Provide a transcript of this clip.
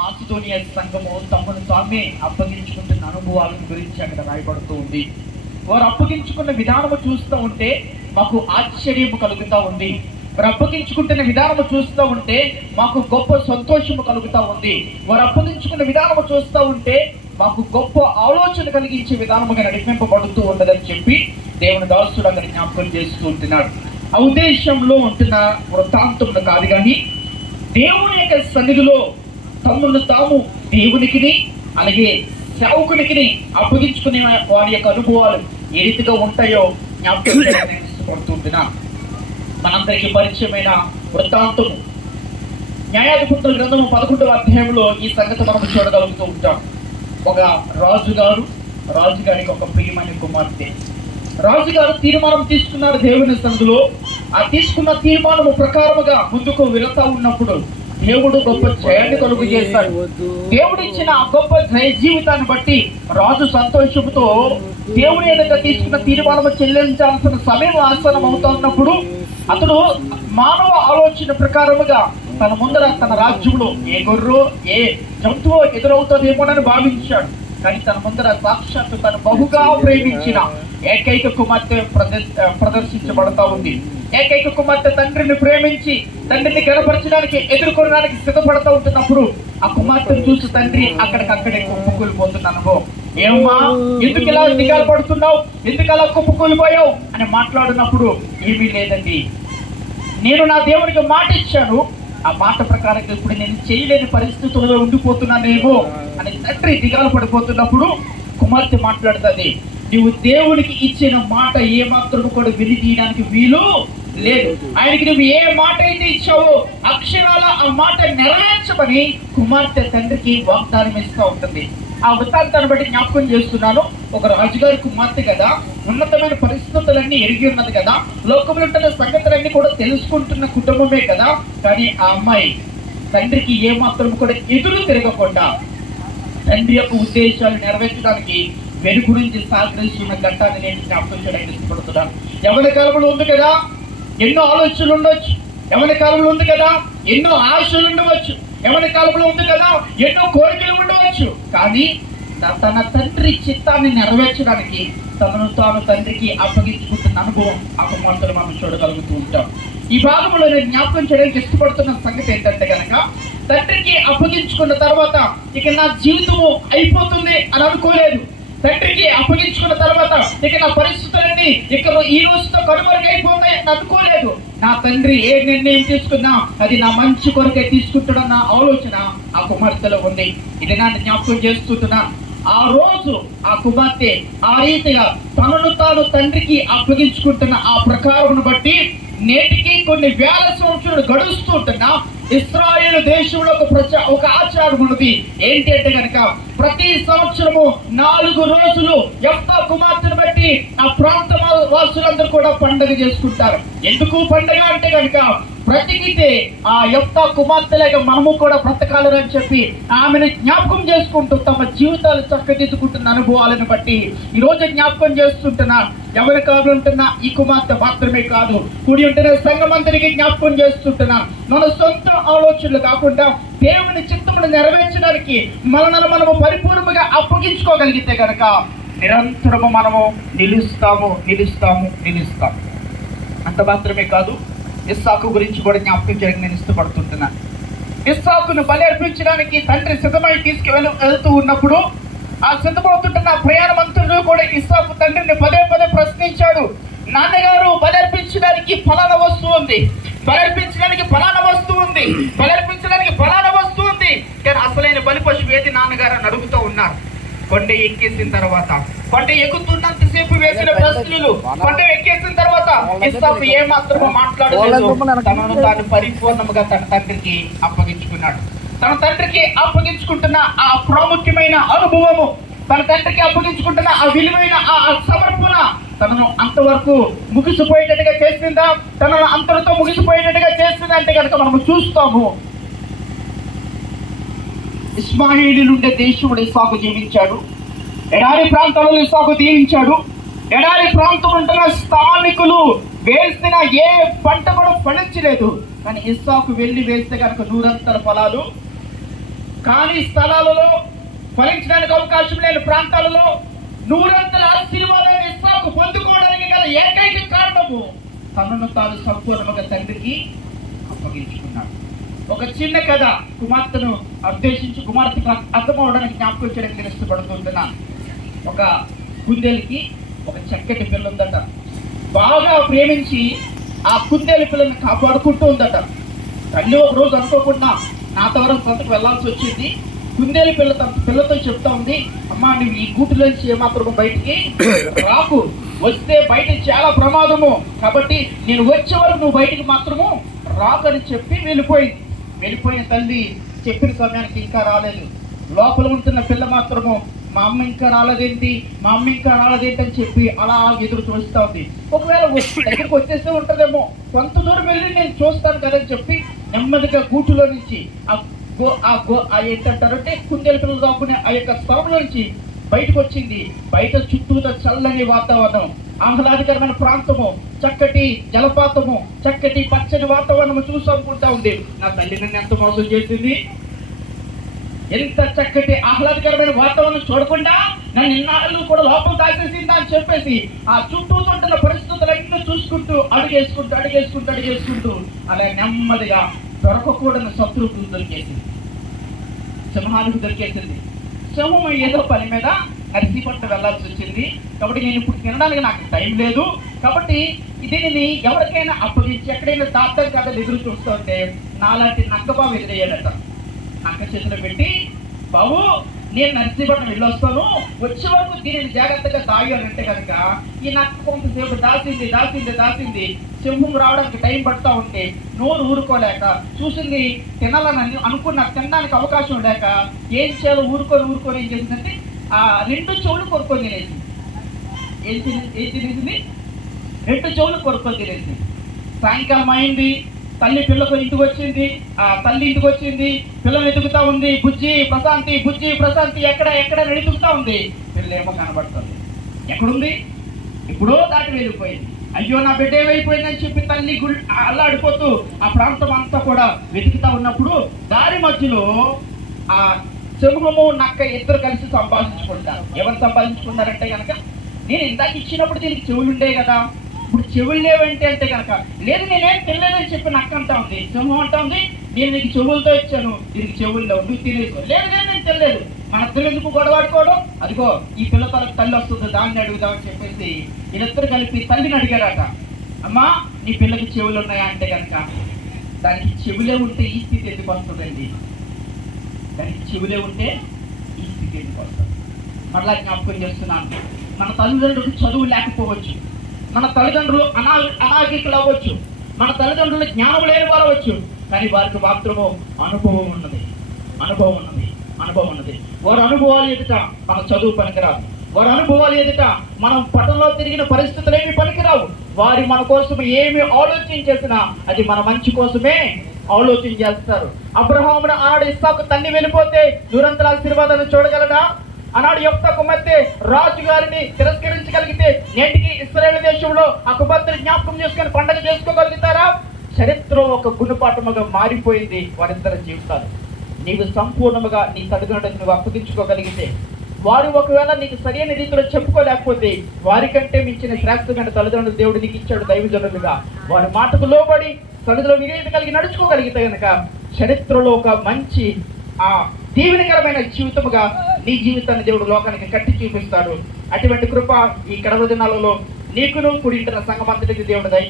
మాసిదోనియా సంఘము తమను తామే అప్పగించుకుంటున్న అనుభవాల గురించి అక్కడ రాయబడుతూ ఉంది. వారు అప్పగించుకున్న విధానము చూస్తూ ఉంటే మాకు ఆశ్చర్యము కలుగుతూ ఉంది. వారు అప్పగించుకుంటున్న విధానము చూస్తూ ఉంటే మాకు గొప్ప సంతోషము కలుగుతూ ఉంది. వారు అప్పగించుకున్న విధానము చూస్తూ ఉంటే మాకు గొప్ప ఆలోచన కలిగించే విధానముగా నడిపింపబడుతూ ఉండదని చెప్పి దేవుని దాసుడు అక్కడ జ్ఞాపకం చేస్తూ ఉంటున్నాడు. ఆ ఉద్దేశంలో ఉంటున్న వృత్తాంతములు కాదు కానీ దేవుని యొక్క సన్నిధిలో తమను తాము దేవునికిని అలాగే సేవకునికి అప్పగించుకునే వారి యొక్క అనుభవాలు ఏ రీతిగా ఉంటాయో జ్ఞాపకం చేయడానికి మనందరికీ పరిచయమైన వృత్తాంతము. న్యాయాధిపతుల గ్రంథము పదకొండవ అధ్యాయంలో ఈ సంగతి మనం చూడగలుగుతూ ఉంటాం. ఒక రాజుగారు రాజుగారికి ఒక ప్రియమైన కుమార్తె. రాజుగారు తీర్మానం తీసుకున్నారు దేవుని సందులో. ఆ తీసుకున్న తీర్మానము ప్రకారముగా ముందుకు వెళతా ఉన్నప్పుడు దేవుడు గొప్ప జయాన్ని కలుగు చేస్తాడు దేవుడు ఇచ్చిన ఆ గొప్ప జయ జీవితాన్ని బట్టి రాజు సంతోషంతో దేవుని ఏదైనా తీసుకున్న తీర్మానము చెల్లించాల్సిన సమయం ఆసనం అవుతున్నప్పుడు అతడు మానవ ఆలోచన ప్రకారముగా తన ముందర తన రాజ్యంలో ఏ గొర్రె ఏ జంతువు ఎదురవుతుందేమోనని భావించాడు. కానీ తన ముందర సాక్షాత్తు తను బహుగా ప్రేమించిన ఏకైక కుమార్తె ప్రదర్శించబడతా ఉంది. ఏకైక కుమార్తె తండ్రిని ప్రేమించి తండ్రిని గనపరచడానికి ఎదుర్కొనడానికి సిద్ధపడతా ఉంటున్నప్పుడు ఆ కుమార్తెను చూసి తండ్రి అక్కడికక్కడే కుప్పకూలిపోతున్న అనుభవం. ఏమ్మా ఎందుకు ఇలా దిగాలు పడుతున్నావు? ఎందుకు అలా కుప్పకూలిపోయావు? అని మాట్లాడినప్పుడు ఏమీ లేదండి. నేను నా దేవునికి మాట ఇచ్చాను. ఆ మాట ప్రకారం ఇప్పుడు నేను చేయలేని పరిస్థితుల్లో ఉండిపోతున్నానేమో అని తండ్రి దిగాలు పడిపోతున్నప్పుడు కుమార్తె మాట్లాడుతుంది. నువ్వు దేవునికి ఇచ్చిన మాట ఏ మాత్రం కూడా విని తీయడానికి వీలు లేదు. ఆయనకి నువ్వు ఏ మాట అయితే ఇచ్చావో అక్షరాల ఆ మాట నెరవేర్చమని కుమార్తె తండ్రికి వాగ్దానం ఇస్తూ ఉంటుంది. ఆ వృత్తాంతాన్ని బట్టి జ్ఞాపకం చేస్తున్నాను. ఒక రాజుగారి కుమార్తె కదా ఉన్నతమైన పరిస్థితులన్నీ ఎరిగి ఉన్నది కదా లోకంలో ఉంటున్న సంగతులన్నీ కూడా తెలుసుకుంటున్న కుటుంబమే కదా. కానీ ఆ అమ్మాయి తండ్రికి ఏ మాత్రం కూడా ఎదురు తిరగకుండా తండ్రి యొక్క ఉద్దేశాలు నెరవేర్చడానికి వెను గురించి సహకరిస్తున్న ఘట్టాన్ని నేను జ్ఞాపకం చేయడానికి ఇష్టపడుతున్నాను ఎవరి కాలంలో ఉంది కదా ఎన్నో ఆలోచనలు ఉండొచ్చు. ఎవరి కాలంలో ఉంది కదా ఎన్నో ఆశలు ఉండవచ్చు. ఎవరి కాలంలో ఉంది కదా ఎన్నో కోరికలు ఉండవచ్చు. కానీ తన తండ్రి చిత్తాన్ని నెరవేర్చడానికి తనను తాను తండ్రికి అప్పగించుకుంటున్న అనుభవం ఆ మనం చూడగలుగుతూ ఉంటాం. ఈ భాగంలో నేను జ్ఞాపకం చేయడానికి ఇష్టపడుతున్న సంగతి ఏంటంటే కనుక తండ్రికి అప్పగించుకున్న తర్వాత ఇక నా జీవితము అయిపోతుంది అని అనుకోలేదు. తండ్రికి అప్పగించుకున్న తర్వాత ఇక నా పరిస్థితులన్నీ ఇక ఈ రోజుతో కనుమరుగైపోతాయి అని అనుకోలేదు. నా తండ్రి ఏ నిర్ణయం తీసుకున్నా అది నా మంచి కొరకే తీసుకుంటాడన్న ఆలోచన ఆ కుమార్తెలో ఉంది. ఇది నా జ్ఞాపకం చేస్తుంటున్నాను ఆ రోజు ఆ కుమార్తె ఆ రీతిగా తనను తాను తండ్రికి అప్పగించుకుంటున్న ఆ ప్రకారం బట్టి నేటికి కొన్ని వేల సంవత్సరాలు గడుస్తుంటున్నా ఇస్రాయేల్ దేశంలో ఒక ప్రచ ఒక ఆచారం ఉన్నది. ఏంటంటే కనుక ప్రతి సంవత్సరము నాలుగు రోజులు యొక్క కుమార్తెను బట్టి ఆ ప్రాంత వాసులందరూ కూడా పండగ చేసుకుంటారు. ఎందుకు పండగ అంటే కనుక బ్రతికితే ఆ యొక్క కుమార్తెలాగా మనము కూడా బ్రతకాలని చెప్పి ఆమెను జ్ఞాపకం చేసుకుంటూ తమ జీవితాలు చక్కదిద్దుకుంటున్న అనుభవాలను బట్టి ఈ రోజు జ్ఞాపకం చేస్తుంటున్నా ఎవరి కాదు ఉంటున్నా ఈ కుమార్తె మాత్రమే కాదు కూడి ఉంటున్న సంఘమంతరికి జ్ఞాపకం చేస్తుంటున్నా మన సొంత ఆలోచనలు కాకుండా దేవుని చిత్తమును నెరవేర్చడానికి మనల్ని మనము పరిపూర్ణంగా అప్పగించుకోగలిగితే కనుక నిరంతరము మనము నిలుస్తాము నిలుస్తాము నిలుస్తాము. అంత మాత్రమే కాదు ఇస్సాకు గురించి కూడా జ్ఞాపకం చేయడానికి నేను ఇష్టపడుతుంటున్నాను ఇస్సాకును బలి అర్పించడానికి తండ్రి సిద్ధమై తీసుకువెళ్ వెళ్తూ ఉన్నప్పుడు ఆ సిద్ధమవుతుంటున్న ప్రయాణ మంత్రులు కూడా ఇస్సాకు తండ్రిని పదే పదే ప్రశ్నించాడు. నాన్నగారు బలర్పించడానికి ఫలాన వస్తువు ఉంది. బలర్పించడానికి ఫలాన వస్తువు ఉంది. బలర్పించడానికి ఫలాన వస్తువు ఉంది. కానీ అసలైన బలి పశువు ఏది? నాన్నగారు అని అడుగుతూ ఉన్నారు. కొండ ఎక్కేసిన తర్వాత కొండ ఎక్కుతున్నంతసేపు వేసిన ప్రశ్నలు కొండ ఎక్కేసిన తర్వాత ఇస్సాకు ఏ మాత్రమో మాట్లాడలేదు. తనను తాను పరిపూర్ణముగా తన తండ్రికి అప్పగించుకున్నాడు. తన తండ్రికి అప్పగించుకుంటున్న ఆ ప్రాముఖ్యమైన అనుభవము తన తండ్రికి అప్పగించుకుంటున్న ఆ విలువైన ఆ ఆ సమర్పణ తనను అంతవరకు ముగిసిపోయేటట్టుగా చేసిందా? తనను అంతటితో ముగిసిపోయేటట్టుగా చేసిందా అంటే కనుక మనము చూస్తాము. ఇస్మాయిలుండే దేశంలో ఇసాకు జీవించాడు. ఎడారి ప్రాంతంలో ఇసాకు జీవించాడు. ఎడారి ప్రాంతం ఉంటున్న స్థానికులు వేసిన ఏ పంట కూడా ఫలించలేదు కానీ ఇస్సాకు వెళ్ళి వేస్తే కనుక నూరంతర ఫలాలు. కానీ స్థలాలలో ఫలించడానికి అవకాశం లేని ప్రాంతాలలో నూరంతల ఆశీర్వాదాన్ని ఇస్సాకు పొందుకోవడానికి గల ఏకైక కారణము తనను తాను సంపూర్ణంగా తండ్రికి అప్పగించుకున్నాడు. ఒక చిన్న కథ కుమార్తెను ఉద్దేశించి కుమార్తెకు అర్థమవడానికి జ్ఞాపకం చేయడానికి నేను ఇష్టపడుతుంటున్నాను ఒక కుందేలికి ఒక చక్కటి పిల్ల ఉందట బాగా ప్రేమించి ఆ కుందేలు పిల్లని కాపాడుకుంటూ ఉందట. తల్లి ఒక రోజు అనుకోకుండా నాతో వరకు కొంతకు వెళ్ళాల్సి వచ్చింది. కుందేలు పిల్ల తన పిల్లతో చెప్తా ఉంది అమ్మా నువ్వు ఈ గూటిలోంచి ఏమాత్రం బయటికి రాకు. వస్తే బయట చాలా ప్రమాదము. కాబట్టి నేను వచ్చే వరకు నువ్వు బయటికి మాత్రము రాకని చెప్పి వెళ్ళిపోయింది. వెళ్ళిపోయిన తల్లి చెప్పిన సమయానికి ఇంకా రాలేదు. లోపల ఉంటున్న పిల్ల మాత్రము మా అమ్మ ఇంకా రాలేదేంటి? మా అమ్మ ఇంకా రాలేదేంటి? అని చెప్పి అలా ఎదురు చూస్తూ ఉంది. ఒకవేళ దగ్గరికి వచ్చేస్తే ఉంటుందేమో. కొంత దూరం వెళ్ళి నేను చూస్తాను కదని చెప్పి నెమ్మదిగా గూటులో నుంచి ఆ గో ఆ గో ఆ ఏంటంటారంటే కుందేలు పిల్లలు దాక్కునే ఆ యొక్క స్థలంలో నుంచి బయటకు వచ్చింది. బయట చుట్టూతో చల్లని వాతావరణం. ఆహ్లాదకరమైన ప్రాంతము చక్కటి జలపాతము చక్కటి పచ్చని వాతావరణము చూసి ఉంది నా తల్లి నన్ను ఎంత మోసం చేసింది? ఎంత చక్కటి ఆహ్లాదకరమైన వాతావరణం చూడకుండా నన్ను ఇన్నాళ్ళు కూడా లోపల దాచేసింది అని చెప్పేసి ఆ చుట్టూ ఉంటున్న పరిస్థితులన్నీ చూసుకుంటూ అడుగేసుకుంటూ అడుగేసుకుంటూ అడుగేసుకుంటూ అలా నెమ్మదిగా దొరకకూడని శత్రువుకు దొరికేసింది. సింహానికి దొరికేసింది. సింహం ఏదో పని మీద నర్సీపట్నం వెళ్ళాల్సి వచ్చింది. కాబట్టి నేను ఇప్పుడు తినడానికి నాకు టైం లేదు. కాబట్టి దీనిని ఎవరికైనా అప్పగించి ఎక్కడైనా దాటం కదా ఎదురు చూస్తుంటే నాలాంటి నక్కబాబు ఎదురయ్యాడట నక్క చేతిలో పెట్టి బాబు నేను నర్సీపట్నం వెళ్ళొస్తాను. వచ్చే వరకు దీనిని జాగ్రత్తగా దాగి కనుక ఈ నక్క కొంతసేపు దాసింది దాసింది దాసింది సింహం రావడానికి టైం పడుతూ ఉంటే నోరు ఊరుకోలేక చూసింది తినాలని అనుకున్న తినడానికి అవకాశం లేక ఏం చేయాలో ఊరుకొని ఊరుకొని ఏం చేసిందంటే రెండు చెవులు కొరుకొని తినేసింది ఏం తినే ఏం తినేసింది రెండు చెవులు కొరుకొని తినేసింది సాయంకాలం అయింది తల్లి పిల్లకు ఇంటికి వచ్చింది ఆ తల్లి ఇంటికి వచ్చింది పిల్లలు ఎదుగుతా ఉంది బుజ్జి ప్రశాంతి బుజ్జి ప్రశాంతి ఎక్కడ ఎక్కడ నడుతుకుతా ఉంది. పిల్లలేమో కనబడుతుంది. ఎక్కడుంది? ఎప్పుడో దాటి వెళ్ళిపోయింది. అయ్యో నా బిడ్డ ఏమైపోయిందని చెప్పి తల్లి గుల్ అల్లాడిపోతూ ఆ ప్రాంతం అంతా కూడా వెతుకుతా ఉన్నప్పుడు దారి మధ్యలో ఆ సింహము నక్క ఇద్దరు కలిసి సంపాదించుకుంటారు ఎవరు సంపాదించుకున్నారంటే కనుక నేను ఇందాక ఇచ్చినప్పుడు దీనికి చెవులు ఉండే కదా. ఇప్పుడు చెవులు లేవంటే అంటే కనుక లేదు నేనేం తినలేదని చెప్పి నక్క అంటా ఉంది. సింహం అంటా ఉంది నేను నీకు చెవులతో ఇచ్చాను. దీనికి చెవులు లేవు నువ్వు తినేసుకో లేదు లేదు నేను తినలేదు. మన ఇద్దరు ఎందుకు గొడవాడుకోవడం అదిగో ఈ పిల్ల తలకు తల్లి వస్తుంది దాన్ని అడుగుదామని చెప్పేసి వీళ్ళిద్దరు కలిపి తల్లిని అడిగారట. అమ్మా నీ పిల్లకి చెవులు ఉన్నాయా అంటే కనుక దానికి చెవులే ఉంటే ఈ స్థితి ఎందుకు వస్తుందండి? దానికి చెవులే ఉంటే ఈ స్థితి ఎందుకు వస్తుంది మరలా జ్ఞాపకం చేస్తున్నాను మన తల్లిదండ్రులు చదువు లేకపోవచ్చు. మన తల్లిదండ్రులు అనా అనాగికులు అవ్వచ్చు. మన తల్లిదండ్రులు జ్ఞానం లేని వారు అవ్వచ్చు. కానీ వారికి మాత్రము అనుభవం ఉన్నది. అనుభవం ఉన్నది. అనుభవం ఉన్నది. వారి అనుభవాలు ఎదుట మన చదువు పనికిరాదు. వారి అనుభవాలు ఎదుట మనం పట్టణంలో తిరిగిన పరిస్థితులు ఏమి పనికిరావు. వారి మన కోసం ఏమి ఆలోచన చేసినా అది మన మంచి కోసమే. ఆలోచన చేస్తారు అబ్రహామును ఆనాడు ఇస్సాకు తన్ని వెళ్ళిపోతే దూరంతల ఆశీర్వాదాన్ని చూడగలడా? ఆనాడు యొక్క కుమార్తె రాజు గారిని తిరస్కరించగలిగితే నేటికి ఇస్రాయేల్ దేశంలో ఆ కుమార్తెను జ్ఞాపకం చేసుకొని పండగ చేసుకోగలుగుతారా? చరిత్ర ఒక గుణపాఠముగా మారిపోయింది వారిద్దరి జీవితాలు. నీవు సంపూర్ణముగా నీ తల్లిదండ్రులకు నువ్వు అప్పగించుకోగలిగితే వారు ఒకవేళ నీకు సరైన రీతిలో చెప్పుకోలేకపోతే వారికంటే మించిన శ్రేష్టమైన తల్లిదండ్రులు దేవుడు నీకు ఇచ్చాడు దైవజనులుగా. వారి మాటకు లోబడి సన్నిధిలో విధేయత కలిగి నడుచుకోగలిగితే కనుక చరిత్రలో ఒక మంచి ఆ దీవెనకరమైన జీవితముగా నీ జీవితాన్ని దేవుడు లోకానికి కట్టి చూపిస్తాడు. అటువంటి కృప ఈ కడవ దినాలలో నీకును కూడింటున్న సంఘమంతటికి దేవుడు దయ